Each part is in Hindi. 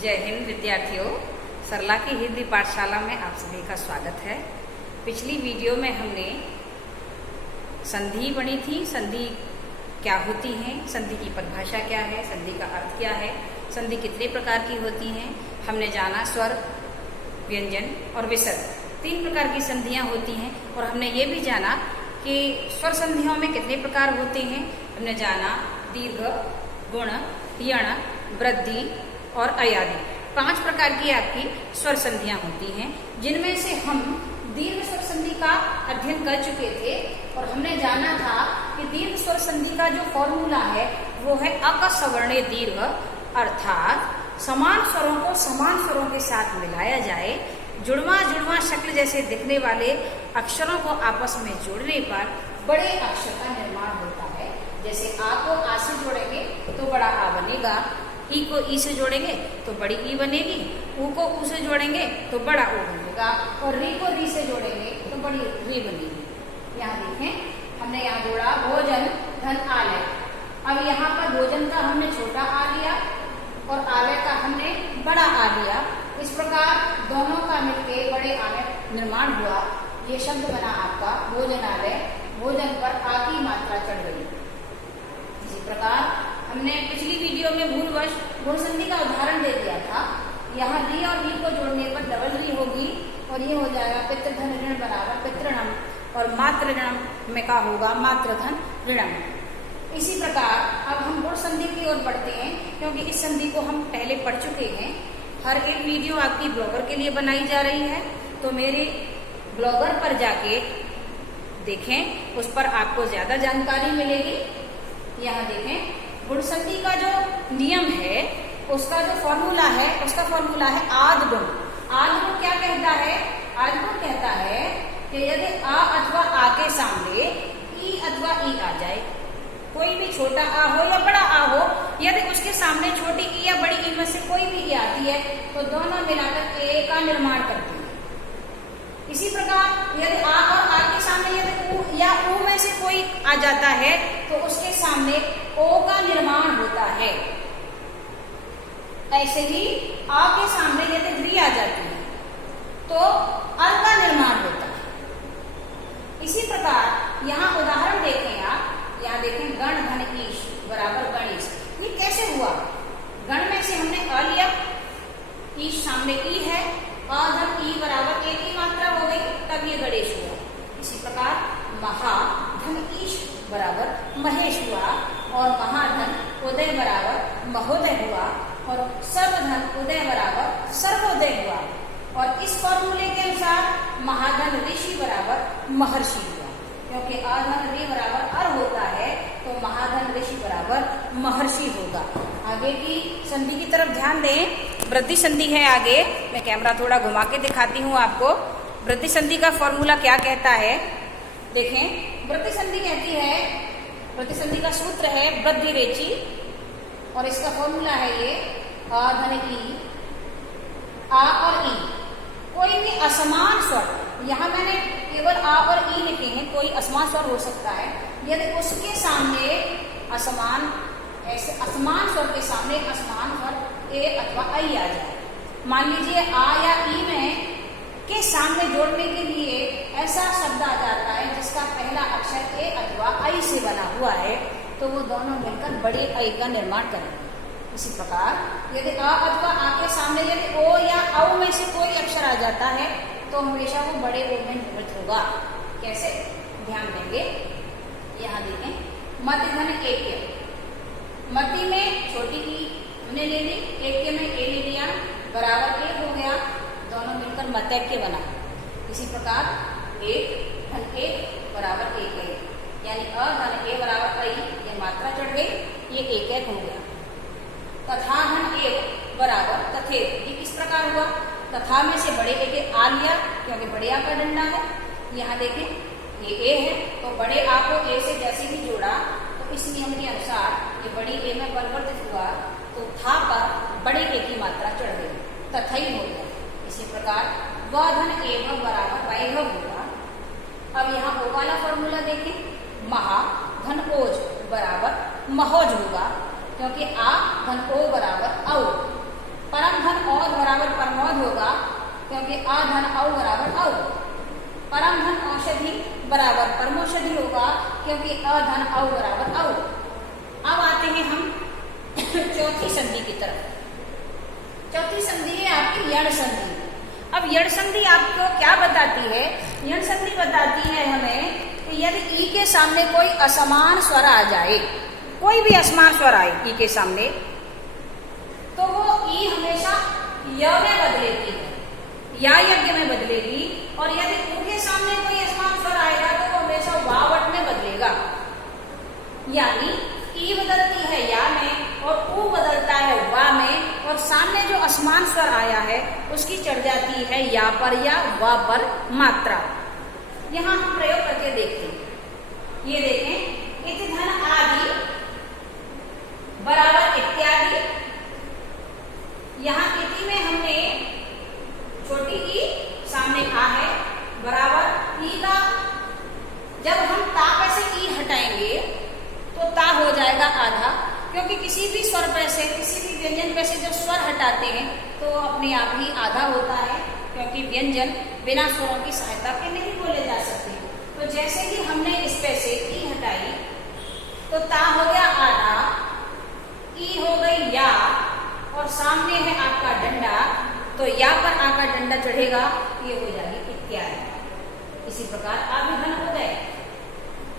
जय हिंद विद्यार्थियों, सरला की हिंदी पाठशाला में आप सभी का स्वागत है। पिछली वीडियो में हमने संधि पढ़ी थी। संधि क्या होती हैं, संधि की परिभाषा क्या है, संधि का अर्थ क्या है, संधि कितने प्रकार की होती हैं। हमने जाना स्वर, व्यंजन और विसर्ग, 3 प्रकार की संधियां होती हैं। और हमने ये भी जाना कि स्वर संधियों में कितने प्रकार होते हैं। हमने जाना दीर्घ, गुण, यण, वृद्धि और अयादि, 5 प्रकार की आपकी स्वर संधियां होती हैं, जिनमें से हम दीर्घ स्वर संधि का अध्ययन कर चुके थे। और हमने जाना था कि दीर्घ स्वर संधि का जो फॉर्मूला है वो है अकसवर्णे दीर्घ, अर्थात समान स्वरों को समान स्वरों के साथ मिलाया जाए। जुड़वा जुड़वा शक्ल जैसे दिखने वाले अक्षरों को आपस में जोड़ने पर बड़े अक्षर का निर्माण होता है। जैसे आ को आ से जोड़ेंगे तो बड़ा आ बनेगा, ई को ई से जोड़ेंगे तो बड़ी ई बनेगी, ऊ को ऊ से जोड़ेंगे तो बड़ा ऊ बनेगा, और री को री से जोड़ेंगे तो बड़ी री बनेगी। यहाँ देखें, हमने यहाँ जोड़ा भोजन धन आलय। अब यहाँ पर भोजन का हमने छोटा आ लिया और आलय का हमने बड़ा आ लिया। इस प्रकार दोनों का मिलकर बड़े आलय निर्माण हुआ। ये शब्द बना आपका भोजनालय। भोजन पर आ की मात्रा चढ़ गई। इसी प्रकार हमने पिछली वीडियो में भूलवश गुण संधि का उदाहरण दे दिया था। यहाँ री और री को जोड़ने पर डबल री होगी और ये हो जाएगा पितृधन ऋण बराबर पितृणम, और मातृ ऋणम में का होगा मातृधन ऋणम। इसी प्रकार अब हम गुण संधि की ओर बढ़ते हैं, क्योंकि इस संधि को हम पहले पढ़ चुके हैं। हर एक वीडियो आपकी ब्लॉगर के लिए बनाई जा रही है, तो मेरे ब्लॉगर पर जाके देखें, उस पर आपको ज्यादा जानकारी मिलेगी। यहाँ देखें, गुण संधि का जो नियम है, उसका जो फॉर्मूला है, उसका फॉर्मूला है आद गुण। आद गुण क्या कहता है? आद गुण कहता है कि यदि आ अथवा आ के सामने ई अथवा ई आ जाए, कोई भी छोटा आ हो या बड़ा आ हो, यदि उसके सामने छोटी ई या बड़ी ई में से कोई भी ई आती है तो दोनों मिलाकर ए का निर्माण करती है। इसी प्रकार यदि आ और आ के सामने यदि ऊ या ऊ में से कोई आ जाता है तो उसके सामने ओ का निर्माण होता है। ऐसे ही आ के सामने यदि री आ जाती है तो अल का निर्माण होता है। इसी प्रकार यहाँ उदाहरण देखें आप, यहाँ देखें गण धन ईश बराबर गणेश। ये कैसे हुआ? गण में से हमने अ लिया, ईश सामने ई है, अ धन ई बराबर ए की मात्रा हो गई, तब ये गणेश हुआ। इसी प्रकार महा धन ईश बराबर महेश हुआ, और महाधन उदय बराबर महोदय हुआ, और सर्वधन उदय बराबर सर्वोदय हुआ। और इस फॉर्मूले के अनुसार महाधन ऋषि बराबर महर्षि हुआ। क्योंकि अधन ऋ बराबर अर होता है तो महाधन ऋषि बराबर महर्षि होगा। आगे की संधि की तरफ ध्यान दें। वृद्धि संधि है आगे, मैं कैमरा थोड़ा घुमा के दिखाती हूँ आपको। वृद्धि संधि का फॉर्मूला क्या कहता है देखें। वृद्धि संधि कहती है, वृद्धि संधि का सूत्र है वृद्धि रेची, और इसका फॉर्मूला है ये अ धन ई, आ और ई। कोई भी असमान स्वर, यहाँ मैंने केवल आ और ई लिखे हैं, कोई असमान स्वर हो सकता है। यदि उसके सामने असमान, ऐसे असमान स्वर के सामने असमान स्वर ए अथवा आई आ जाए, मान लीजिए आ या ई में के सामने जोड़ने के लिए ऐसा शब्द आ जाता है जिसका पहला अक्षर ए अथवा आई से बना हुआ है, तो वो दोनों मिलकर बड़े आई का निर्माण करेंगे। इसी प्रकार यदि अ अथवा आ के सामने यदि ओ या औ में से कोई अक्षर आ जाता है तो हमेशा वो बड़े ओ में निर्मित होगा। कैसे? ध्यान देंगे, यहाँ देखें मध्य धन एक, मध्य में छोटी ई हमने ले ली, एक में ए ले लिया, बराबर एक हो गया, दोनों मिलकर मतैक्य बना। इसी प्रकार एक धन एक बराबर एक है, यानी अ धन ए बराबर आई, ये मात्रा चढ़ गई, ये एक एक हो गया। तथा धन एक बराबर तथे, ये किस प्रकार हुआ? तथा में से बड़े ए के आ लिया, क्योंकि बड़े आ का डंडा है। यहाँ देखें ये ए है, तो बड़े आ को ए से जैसे ही जोड़ा तो इस नियम के अनुसार ये बड़ी ए में परिवर्तित हुआ, तो था पर बड़े ए की मात्रा चढ़ गई, तथा ही हो गया। इसी प्रकार व धन एवं बराबर वैभव होगा। अब यहाँ ओ वाला फॉर्मूला देखें, महा धन ओज बराबर महोज होगा, क्योंकि आ धन ओ बराबर औ। परम धन क्योंकि अ धन औ बराबर औ। परम धन औषधि बराबर परमौषधि होगा क्योंकि अ धन औ बराबर औ। अब आते हैं हम चौथी संधि की तरफ। चौथी संधि है आपकी यण संधि। अब यण संधि आपको क्या बताती है? यण संधि बताती है हमें कि यदि ई के सामने कोई असमान स्वर आ जाए, कोई भी असमान स्वर आए ई के सामने, तो वो ई हमेशा य में बदलेगी या यज्ञ में बदलेगी, और यदि ऊ के सामने कोई असमान स्वर आएगा तो वो हमेशा वावट में बदलेगा। यानी ई बदलती है या में और ऊ बदलता है वा में, और सामने जो असमान स्वर आया है उसकी चढ़ जाती है या पर या वा पर मात्रा। यहां हम प्रयोग करके देखते हैं। ये देखें, इत धन आदि बराबर इत्यादि। यहां इति में हमने छोटी ई सामने आ है बराबर ई का, जब हम ता पे से ई हटाएंगे तो ता हो जाएगा आधा, क्योंकि किसी भी स्वर पे से, किसी भी व्यंजन पे से जब स्वर हटाते हैं तो अपने आप ही आधा होता है, क्योंकि व्यंजन बिना स्वरों की सहायता के नहीं बोले जा सकते। तो जैसे ही हमने इस पे से ई हटाई तो ता हो गया आधा, ई हो गई या, और सामने है आपका डंडा, तो या पर आका डंडा चढ़ेगा, ये हो जाएगी इत्यादि। इसी प्रकार अभिधन हो गए।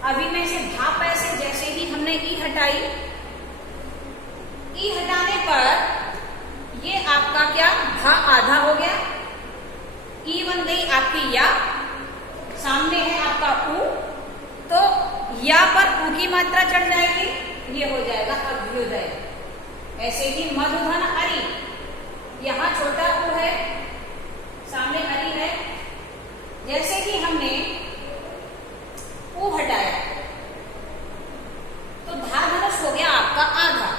अभी में से भा पैसे जैसे ही हमने ई हटाई, ई हटाने पर ये आपका क्या भा आधा हो गया, ई बन गई आपकी या, सामने है आपका ऊ, तो या पर ऊ की मात्रा चढ़ जाएगी, ये हो जाएगा अभ्युदय। ऐसे ही मधुधन अरि, यहां छोटा ऊ है, सामने अरि है, जैसे ही हमने ऊ हटाया तो धा धनुष हो गया आपका आधा,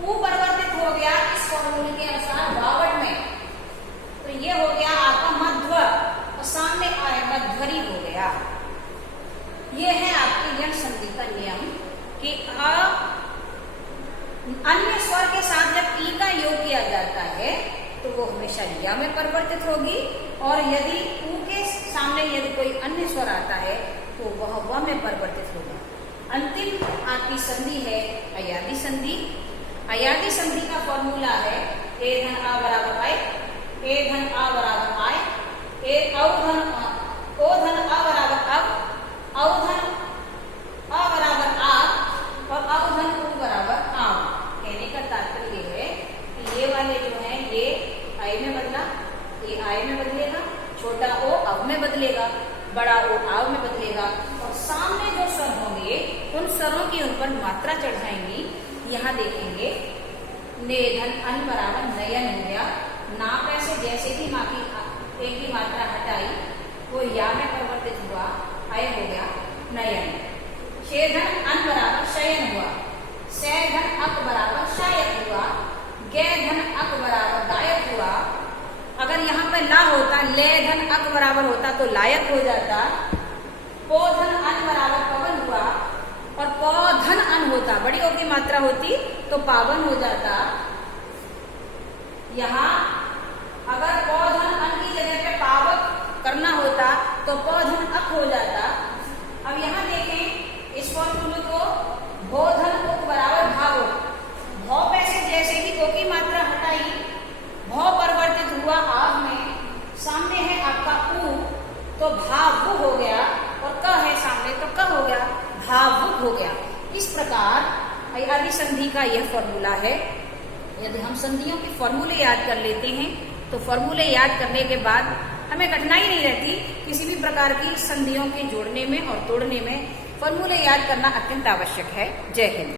ऊ परिवर्तित हो गया इस फॉर्मूले के अनुसार वावट में, तो ये हो गया आपका मध्वर, और सामने आए मध्वरी हो गया। ये है आपके यण संधि का नियम कि अन्य स्वर के साथ जब ई का योग किया जाता है तो वो हमेशा या में परिवर्तित होगी, और यदि ऊ के सामने यदि कोई अन्य स्वर आता है तो वह व में परिवर्तित होगा। अंतिम आपकी संधि है अयादि संधि। अयादि संधि का फॉर्मूला है ए धन आ बराबर आय, ए धन आ बराबर आय, ए औ धन ओ धन आ बराबर अब, औ धन आ बराबर आप, और औ धन ऊ बराबर आम। कहने का तात्पर्य ये है कि ये वाले जो है ये आई में बदला, ये आई में बदलेगा, छोटा ओ अब में बदलेगा, बड़ा ओ आव में बदलेगा, और सामने जो स्वर होंगे उन स्वरों की उन पर मात्रा चढ़ जाएंगी। यहाँ देखेंगे नेधन अन बराबर नयन हो गया, ना पैसे जैसे ही माँ की एक की मात्रा हटाई वो या में परिवर्तित हुआ, अय हो गया नयन। शेधन अन बराबर शयन हुआ, सैधन अक बराबर शायक हुआ, गै धन अक बराबर गायक हुआ। अगर यहाँ पे ला होता, ले धन अक बराबर होता तो लायक हो जाता। पो धन अन बराबर पवन हुआ, और पौ धन अन होता, बड़ी ओ की मात्रा होती तो पावन हो जाता। यहाँ अगर पौ धन अन की जगह पे पावक करना होता तो पौ धन अक हो जाता। अब यहाँ देखें इस फॉर्मूले को, भो धन उक बराबर भाव, भौ पे से जैसे ही ओ की मात्रा हटाई भौ परिवर्तित हुआ आव में, सामने है आपका ऊ तो भावु हो गया, और क है सामने तो क हो गया, भावुक हो गया। इस प्रकार अयादि संधि का यह फॉर्मूला है। यदि हम संधियों के फॉर्मूले याद कर लेते हैं तो फॉर्मूले याद करने के बाद हमें कठिनाई नहीं रहती किसी भी प्रकार की संधियों के जोड़ने में और तोड़ने में। फॉर्मूले याद करना अत्यंत आवश्यक है। जय हिंद।